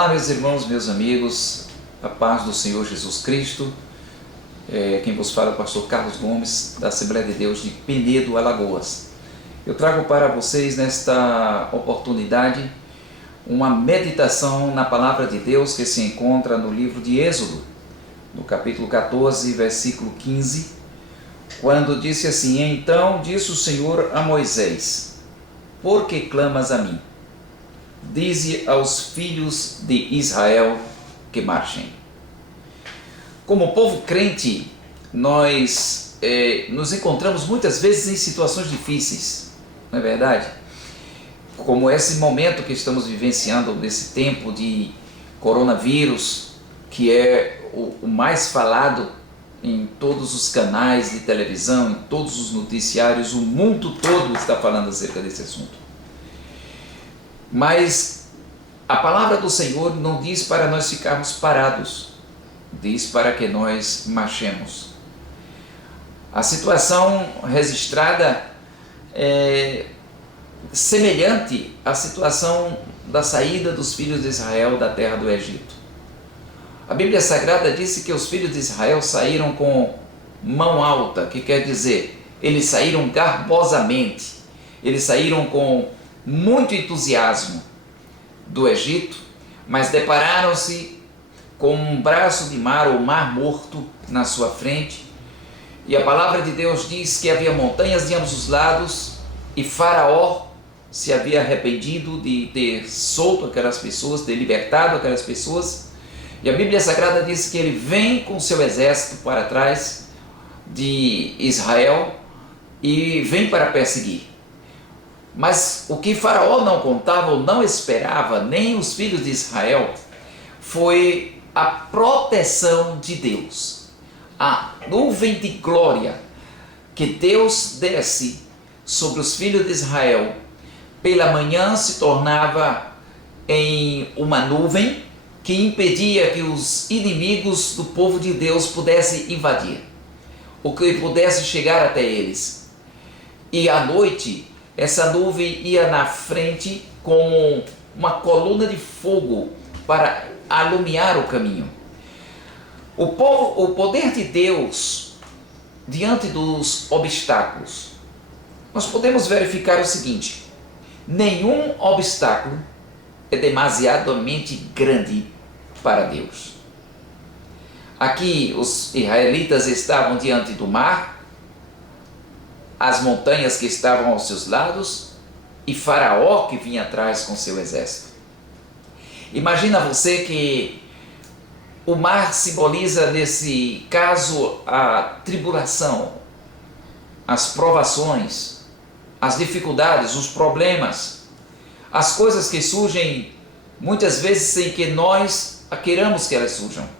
Olá, meus irmãos, meus amigos, a paz do Senhor Jesus Cristo. Quem vos fala é o pastor Carlos Gomes, da Assembleia de Deus de Penedo, Alagoas. Eu trago para vocês nesta oportunidade uma meditação na palavra de Deus que se encontra no livro de Êxodo, no capítulo 14, versículo 15, quando disse assim: Então disse o Senhor a Moisés: Por que clamas a mim? Dize aos filhos de Israel que marchem. Como povo crente, nós nos encontramos muitas vezes em situações difíceis, não é verdade? Como esse momento que estamos vivenciando nesse tempo de coronavírus, que é o mais falado em todos os canais de televisão, em todos os noticiários, o mundo todo está falando acerca desse assunto. Mas a palavra do Senhor não diz para nós ficarmos parados, diz para que nós marchemos. A situação registrada é semelhante à situação da saída dos filhos de Israel da terra do Egito. A Bíblia Sagrada disse que os filhos de Israel saíram com mão alta, que quer dizer, eles saíram garbosamente, eles saíram com muito entusiasmo do Egito, mas depararam-se com um braço de mar, ou mar morto, na sua frente. E a palavra de Deus diz que havia montanhas de ambos os lados, e Faraó se havia arrependido de ter solto aquelas pessoas, ter libertado aquelas pessoas. E a Bíblia Sagrada diz que ele vem com seu exército para trás de Israel e vem para perseguir. Mas o que Faraó não contava ou não esperava, nem os filhos de Israel, foi a proteção de Deus. A nuvem de glória que Deus desce sobre os filhos de Israel, pela manhã se tornava em uma nuvem que impedia que os inimigos do povo de Deus pudessem invadir, ou que pudessem chegar até eles. E à noite, essa nuvem ia na frente com uma coluna de fogo para alumiar o caminho. O poder de Deus diante dos obstáculos. Nós podemos verificar o seguinte: nenhum obstáculo é demasiadamente grande para Deus. Aqui os israelitas estavam diante do mar, as montanhas que estavam aos seus lados e Faraó que vinha atrás com seu exército. Imagina você que o mar simboliza, nesse caso, a tribulação, as provações, as dificuldades, os problemas, as coisas que surgem muitas vezes sem que nós queiramos que elas surjam.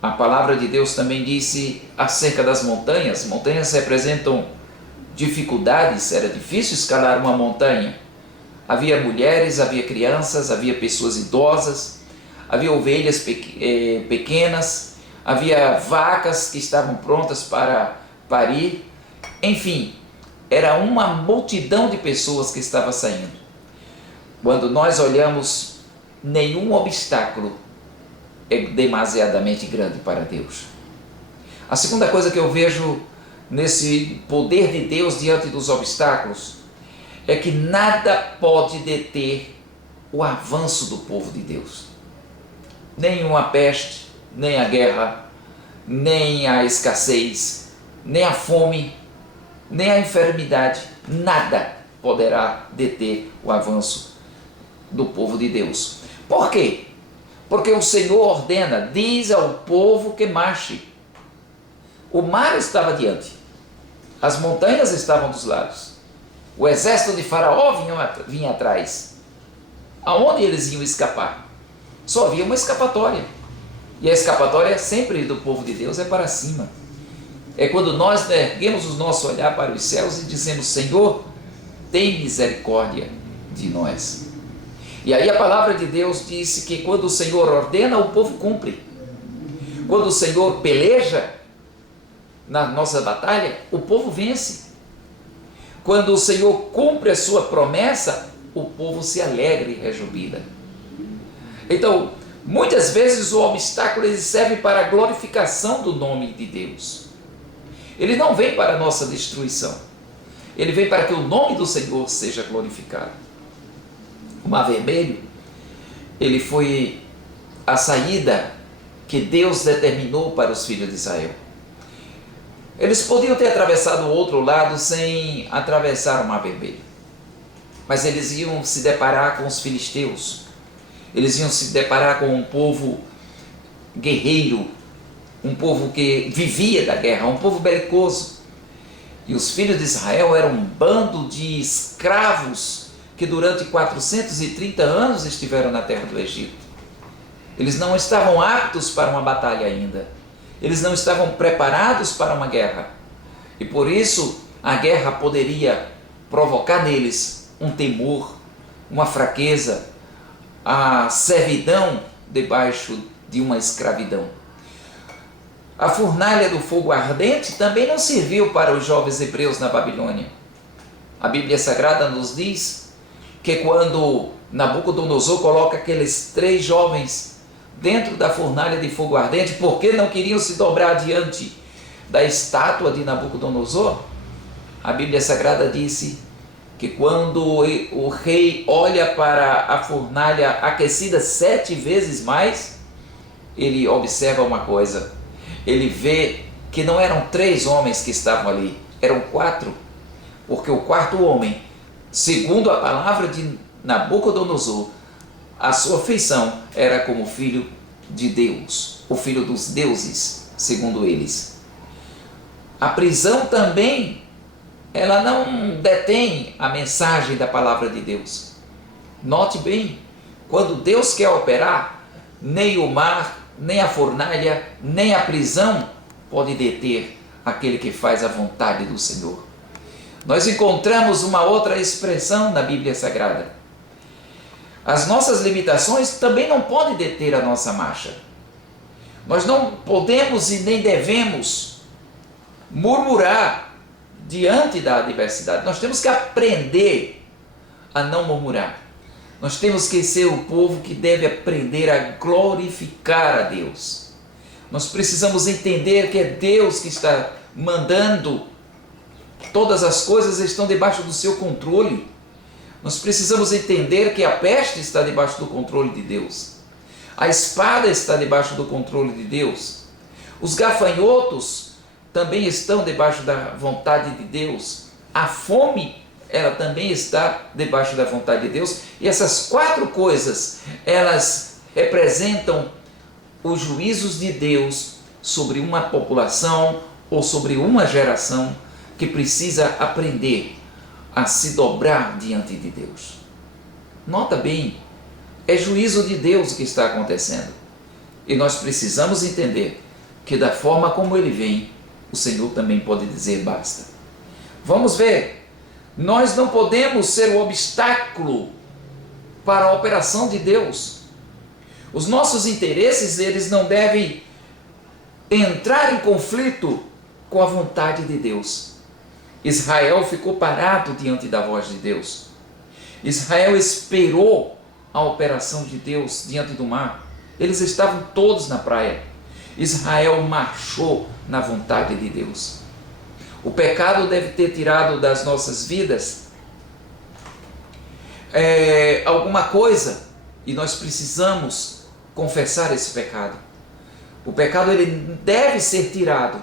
A palavra de Deus também disse acerca das montanhas. Montanhas representam dificuldades, era difícil escalar uma montanha. Havia mulheres, havia crianças, havia pessoas idosas, havia ovelhas pequenas, havia vacas que estavam prontas para parir. Enfim, era uma multidão de pessoas que estava saindo. Quando nós olhamos, nenhum obstáculo é demasiadamente grande para Deus. A segunda coisa que eu vejo nesse poder de Deus diante dos obstáculos é que nada pode deter o avanço do povo de Deus. Nem uma peste, nem a guerra, nem a escassez, nem a fome, nem a enfermidade, nada poderá deter o avanço do povo de Deus. Por quê? Porque o Senhor ordena, diz ao povo que marche. O mar estava diante, as montanhas estavam dos lados, o exército de Faraó vinha atrás. Aonde eles iam escapar? Só havia uma escapatória, e a escapatória sempre do povo de Deus é para cima. É quando nós erguemos o nosso olhar para os céus e dizemos: Senhor, tem misericórdia de nós. E aí a palavra de Deus disse que quando o Senhor ordena, o povo cumpre. Quando o Senhor peleja na nossa batalha, o povo vence. Quando o Senhor cumpre a sua promessa, o povo se alegra e rejubila. Então, muitas vezes o obstáculo ele serve para a glorificação do nome de Deus. Ele não vem para a nossa destruição. Ele vem para que o nome do Senhor seja glorificado. O Mar Vermelho, ele foi a saída que Deus determinou para os filhos de Israel. Eles podiam ter atravessado o outro lado sem atravessar o Mar Vermelho. Mas eles iam se deparar com os filisteus. Eles iam se deparar com um povo guerreiro, um povo que vivia da guerra, um povo belicoso. E os filhos de Israel eram um bando de escravos que durante 430 anos estiveram na terra do Egito. Eles não estavam aptos para uma batalha ainda. Eles não estavam preparados para uma guerra. E por isso a guerra poderia provocar neles um temor, uma fraqueza, a servidão debaixo de uma escravidão. A fornalha do fogo ardente também não serviu para os jovens hebreus na Babilônia. A Bíblia Sagrada nos diz que quando Nabucodonosor coloca aqueles 3 jovens dentro da fornalha de fogo ardente, porque não queriam se dobrar diante da estátua de Nabucodonosor, a Bíblia Sagrada disse que quando o rei olha para a fornalha aquecida 7 vezes mais, ele observa uma coisa. Ele vê que não eram 3 homens que estavam ali, eram 4, porque o 4º homem, segundo a palavra de Nabucodonosor, a sua feição era como filho de Deus, o filho dos deuses, segundo eles. A prisão também, ela não detém a mensagem da palavra de Deus. Note bem, quando Deus quer operar, nem o mar, nem a fornalha, nem a prisão pode deter aquele que faz a vontade do Senhor. Nós encontramos uma outra expressão na Bíblia Sagrada. As nossas limitações também não podem deter a nossa marcha. Nós não podemos e nem devemos murmurar diante da adversidade. Nós temos que aprender a não murmurar. Nós temos que ser o povo que deve aprender a glorificar a Deus. Nós precisamos entender que é Deus que está mandando. Todas as coisas estão debaixo do seu controle. Nós precisamos entender que a peste está debaixo do controle de Deus. A espada está debaixo do controle de Deus. Os gafanhotos também estão debaixo da vontade de Deus. A fome, ela também está debaixo da vontade de Deus. E essas 4 coisas, elas representam os juízos de Deus sobre uma população ou sobre uma geração que precisa aprender a se dobrar diante de Deus. Nota bem, é juízo de Deus que está acontecendo. E nós precisamos entender que da forma como ele vem, o Senhor também pode dizer basta. Vamos ver, nós não podemos ser o obstáculo para a operação de Deus. Os nossos interesses, eles não devem entrar em conflito com a vontade de Deus. Israel ficou parado diante da voz de Deus. Israel esperou a operação de Deus diante do mar. Eles estavam todos na praia. Israel marchou na vontade de Deus. O pecado deve ter tirado das nossas vidas alguma coisa, e nós precisamos confessar esse pecado. O pecado ele deve ser tirado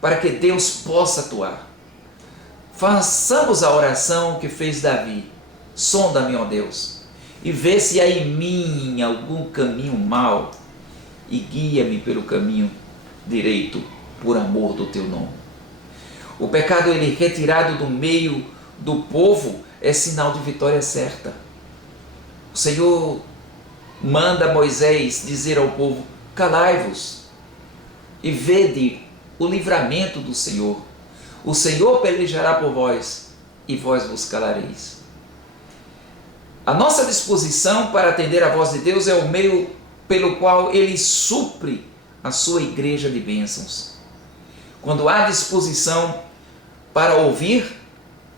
para que Deus possa atuar. Façamos a oração que fez Davi. Sonda-me, ó Deus, e vê se há em mim algum caminho mau, e guia-me pelo caminho direito, por amor do teu nome. O pecado ele retirado do meio do povo é sinal de vitória certa. O Senhor manda Moisés dizer ao povo: calai-vos e vede o livramento do Senhor. O Senhor pelejará por vós e vós vos calareis. A nossa disposição para atender a voz de Deus é o meio pelo qual Ele supre a sua igreja de bênçãos. Quando há disposição para ouvir,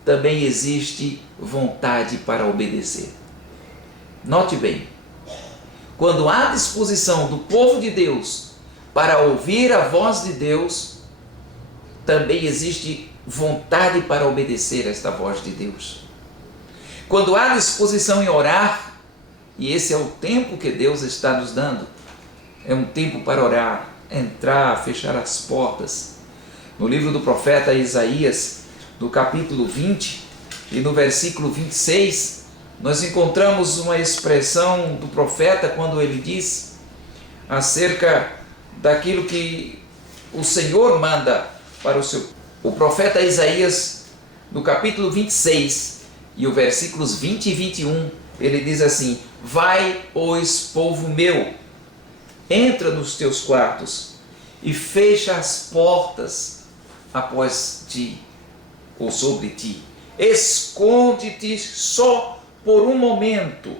também existe vontade para obedecer. Note bem, Quando há disposição do povo de Deus para ouvir a voz de Deus, também existe vontade para obedecer a esta voz de Deus. Quando há disposição em orar, e esse é o tempo que Deus está nos dando, é um tempo para orar, entrar, fechar as portas. No livro do profeta Isaías, no capítulo 20 e no versículo 26, nós encontramos uma expressão do profeta quando ele diz acerca daquilo que o Senhor manda para o seu. O profeta Isaías, no capítulo 26 e os versículos 20 e 21, ele diz assim: vai, pois, povo meu, entra nos teus quartos e fecha as portas após ti ou sobre ti. Esconde-te só por um momento,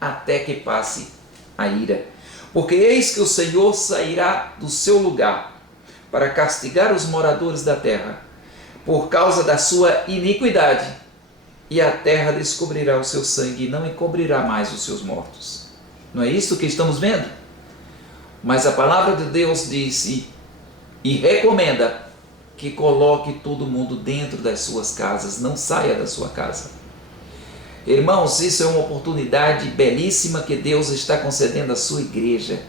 até que passe a ira. Porque eis que o Senhor sairá do seu lugar para castigar os moradores da terra, por causa da sua iniquidade, e a terra descobrirá o seu sangue e não encobrirá mais os seus mortos. Não é isso que estamos vendo? Mas a palavra de Deus diz e recomenda que coloque todo mundo dentro das suas casas, não saia da sua casa. Irmãos, isso é uma oportunidade belíssima que Deus está concedendo à sua igreja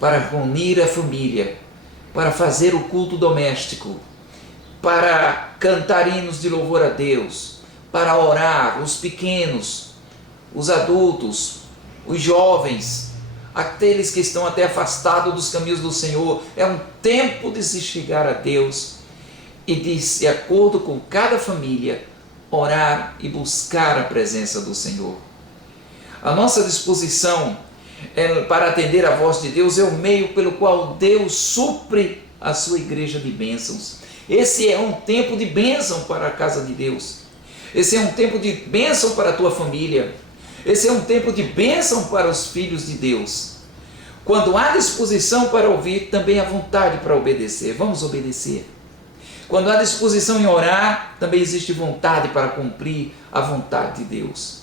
para reunir a família, para fazer o culto doméstico, para cantar hinos de louvor a Deus, para orar, os pequenos, os adultos, os jovens, aqueles que estão até afastados dos caminhos do Senhor. É um tempo de se chegar a Deus e de acordo com cada família, orar e buscar a presença do Senhor. A nossa disposição para atender a voz de Deus é o meio pelo qual Deus supre a sua igreja de bênçãos. Esse é um tempo de bênção para a casa de Deus. Esse é um tempo de bênção para a tua família. Esse é um tempo de bênção para os filhos de Deus. Quando há disposição para ouvir, também há vontade para obedecer. Vamos obedecer. Quando há disposição em orar, também existe vontade para cumprir a vontade de Deus.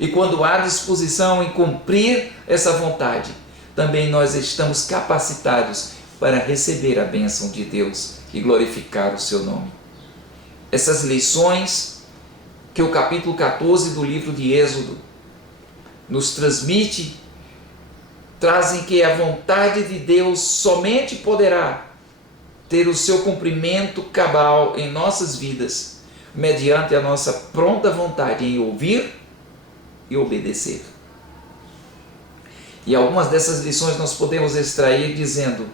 E quando há disposição em cumprir essa vontade, também nós estamos capacitados para receber a bênção de Deus e glorificar o seu nome. Essas lições que o capítulo 14 do livro de Êxodo nos transmite, trazem que a vontade de Deus somente poderá ter o seu cumprimento cabal em nossas vidas, mediante a nossa pronta vontade em ouvir e obedecer. E algumas dessas lições nós podemos extrair dizendo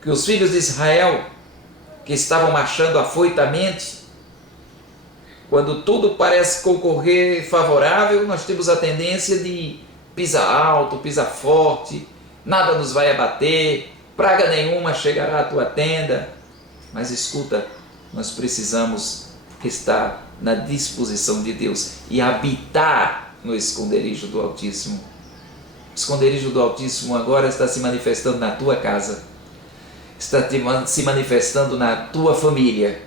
que os filhos de Israel, que estavam marchando afoitamente, quando tudo parece concorrer favorável, nós temos a tendência de pisar alto, pisar forte, nada nos vai abater, praga nenhuma chegará à tua tenda. Mas escuta, nós precisamos estar na disposição de Deus e habitar no esconderijo do Altíssimo. O esconderijo do Altíssimo agora está se manifestando na tua casa, está se manifestando na tua família.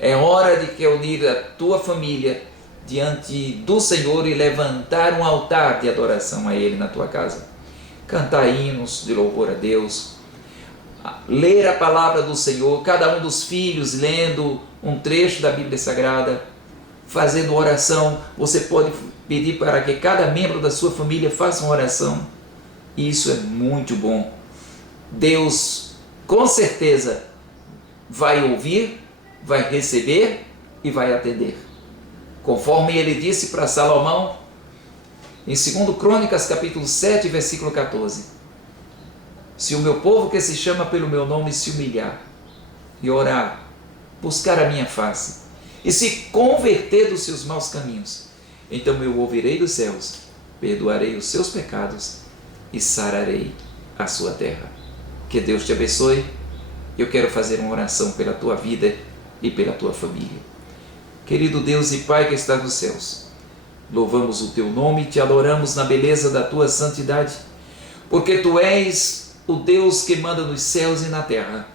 É hora de unir a tua família diante do Senhor e levantar um altar de adoração a Ele na tua casa. Cantar hinos de louvor a Deus, ler a palavra do Senhor, cada um dos filhos lendo um trecho da Bíblia Sagrada, fazendo oração. Você pode pedir para que cada membro da sua família faça uma oração. Isso é muito bom. Deus, com certeza, vai ouvir, vai receber e vai atender. Conforme ele disse para Salomão, em 2 Crônicas, capítulo 7, versículo 14. Se o meu povo que se chama pelo meu nome se humilhar e orar, buscar a minha face e se converter dos seus maus caminhos, então eu ouvirei dos céus, perdoarei os seus pecados e sararei a sua terra. Que Deus te abençoe. Eu quero fazer uma oração pela tua vida e pela tua família. Querido Deus e Pai que estás nos céus, louvamos o teu nome e te adoramos na beleza da tua santidade, porque tu és o Deus que manda nos céus e na terra,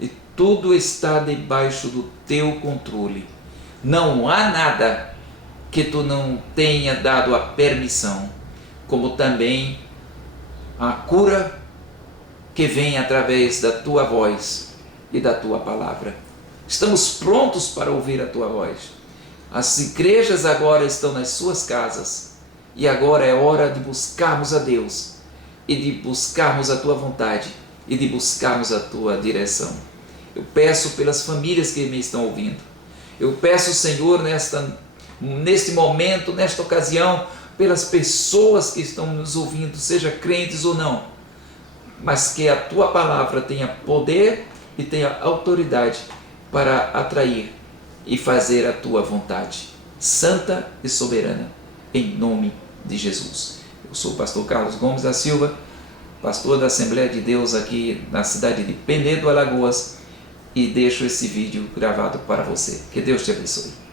e tudo está debaixo do teu controle. Não há nada que tu não tenha dado a permissão. como também a cura que vem através da tua voz e da tua palavra. Estamos prontos para ouvir a tua voz. As igrejas agora estão nas suas casas e agora é hora de buscarmos a Deus e de buscarmos a tua vontade e de buscarmos a tua direção. Eu peço pelas famílias que me estão ouvindo. Eu peço, Senhor, neste momento, nesta ocasião, pelas pessoas que estão nos ouvindo, seja crentes ou não, mas que a tua palavra tenha poder e tenha autoridade para atrair e fazer a tua vontade, santa e soberana, em nome de Jesus. Eu sou o pastor Carlos Gomes da Silva, pastor da Assembleia de Deus aqui na cidade de Penedo, Alagoas, e deixo esse vídeo gravado para você. Que Deus te abençoe.